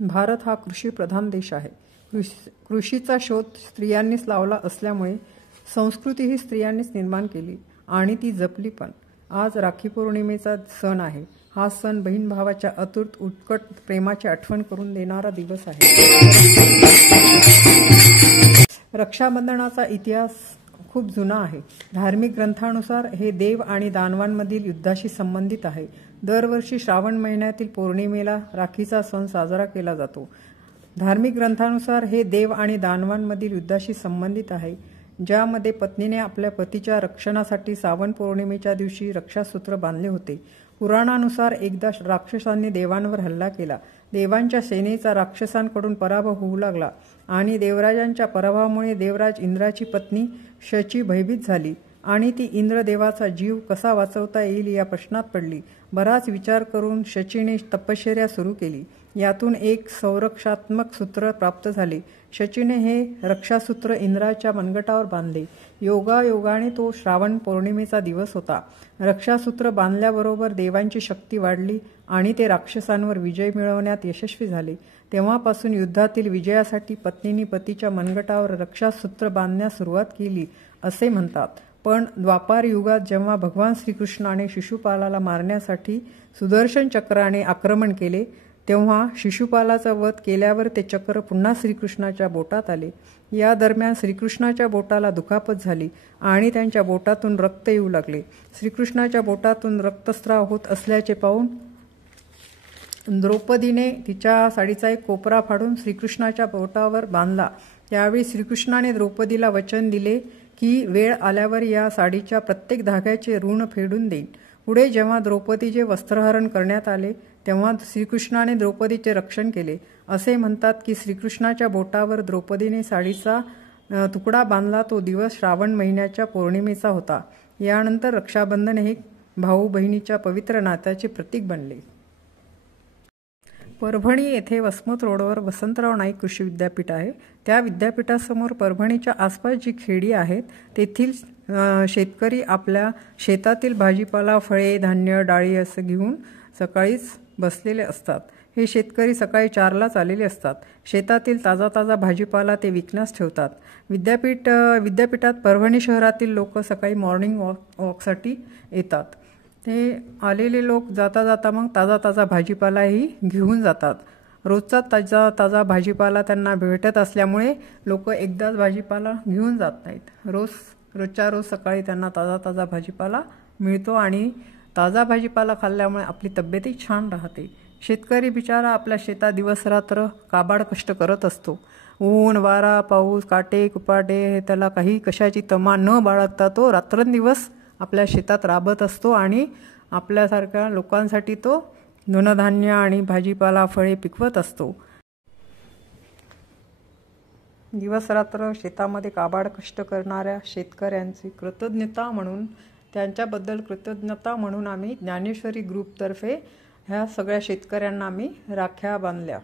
भारत हा कृषीप्रधान देश आहे. कृषीचा शोध स्त्रियांनीच लावला असल्यामुळे संस्कृती ही स्त्रियांनीच निर्माण केली आणि ती जपली पण. आज राखी पौर्णिमेचा सण आहे. हा सण बहीण भावाच्या अतूट उत्कट प्रेमाची आठवण करून देणारा दिवस आहे. रक्षाबंधनाचा इतिहास खूप जुना आहे. धार्मिक ग्रंथानुसार हे देव आणि दानवांमधील युद्धाशी संबंधित आहे. दरवर्षी श्रावण महिन्यातील पौर्णिमेला राखीचा सण साजरा केला जातो. धार्मिक ग्रंथानुसार हे देव आणि दानवांमधील युद्धाशी संबंधित आहे, ज्यामध्ये पत्नीने आपल्या पतीच्या रक्षणासाठी श्रावण पौर्णिमेच्या दिवशी रक्षासूत्र बांधले होते. पुराणानुसार एकदा राक्षसांनी देवांवर हल्ला केला. देवांच्या सेनेचा राक्षसांकडून पराभव होऊ लागला आणि देवराजांच्या पराभवामुळे देवराज इंद्राची पत्नी शची भयभीत झाली आणि ती इंद्रदेवाचा जीव कसा वाचवता येईल या प्रश्नात पडली. बराच विचार करून शचीने तपश्चर्या सुरू केली. यातून एक संरक्षात्मक सूत्र प्राप्त झाले. शचीने हे रक्षासूत्र इंद्राच्या मनगटावर बांधले. योगायोगाने तो श्रावण पौर्णिमेचा दिवस होता. रक्षासूत्र बांधल्याबरोबर देवांची शक्ती वाढली आणि ते राक्षसांवर विजय मिळवण्यात यशस्वी झाले. तेव्हापासून युद्धातील विजयासाठी पत्नींनी पतीच्या मनगटावर रक्षासूत्र बांधण्यास सुरुवात केली असे म्हणतात. पण द्वापार युगात जेव्हा भगवान श्रीकृष्णाने शिशुपालाला मारण्यासाठी सुदर्शन चक्राने आक्रमण केले, तेव्हा शिशुपालाचा वध केल्यावर ते चक्र पुन्हा श्रीकृष्णाच्या बोटात आले. या दरम्यान श्रीकृष्णाच्या बोटाला दुखापत झाली आणि त्यांच्या बोटातून रक्त येऊ लागले. श्रीकृष्णाच्या बोटातून रक्तस्राव होत असल्याचे पाहून द्रौपदीने तिच्या साडीचा एक कोपरा फाडून श्रीकृष्णाच्या बोटावर बांधला. त्यावेळी श्रीकृष्णाने द्रौपदीला वचन दिले की वेळ आल्यावर या साडीच्या प्रत्येक धाग्याचे ऋण फेडून देईन. पुढे जेव्हा द्रौपदीचे वस्त्रहरण करण्यात आले, तेव्हा श्रीकृष्णाने द्रौपदीचे रक्षण केले. असे म्हणतात की श्रीकृष्णाच्या बोटावर द्रौपदीने साडीचा तुकडा बांधला तो दिवस श्रावण महिन्याच्या पौर्णिमेचा होता. यानंतर रक्षाबंधन हे भाऊ बहिणीच्या पवित्र नात्याचे प्रतीक बनले. परभणी येथे वसमत रोडवर वसंतराव नाईक कृषी विद्यापीठ आहे. त्या विद्यापीठासमोर परभणीच्या आसपास जी खेडी आहेत तेथील शेतकरी आपल्या शेतातील भाजीपाला, फळे, धान्य, डाळी असं घेऊन सकाळीच बसलेले असतात. हे शेतकरी सकाळी 4लाच आलेले असतात. शेतातील ताजा ताजा भाजीपाला ते विकण्यास ठेवतात. विद्यापीठात परभणी शहरातील लोक सकाळी मॉर्निंग वॉकसाठी येतात. ते आलेले लोक जाता जाता मग ताजा ताजा भाजीपालाही घेऊन जातात. रोजचा ताजा ताजा भाजीपाला त्यांना भेटत असल्यामुळे लोक एकदाच भाजीपाला घेऊन जात नाहीत. रोजच्या रोज सकाळी त्यांना ताजा ताजा भाजीपाला मिळतो आणि ताजा भाजीपाला खाल्ल्यामुळे आपली तब्येतही छान राहते. शेतकरी बिचारा आपल्या शेतात दिवसरात्र काबाड कष्ट करत असतो. ऊन, वारा, पाऊस, काटे कुपाटे त्याला काही कशाची तमा न बाळगता तो रात्रंदिवस आपल्या शेतात राबत असतो आणि आपल्यासारख्या लोकांसाठी तो धनधान्य आणि भाजीपाला, फळे पिकवत असतो. दिवसरात्र शेतामध्ये काबाड कष्ट करणाऱ्या शेतकऱ्यांची कृतज्ञता म्हणून त्यांच्याबद्दल कृतज्ञता म्हणून आम्ही ज्ञानेश्वरी ग्रुपतर्फे ह्या सगळ्या शेतकऱ्यांना आम्ही राख्या बांधल्या.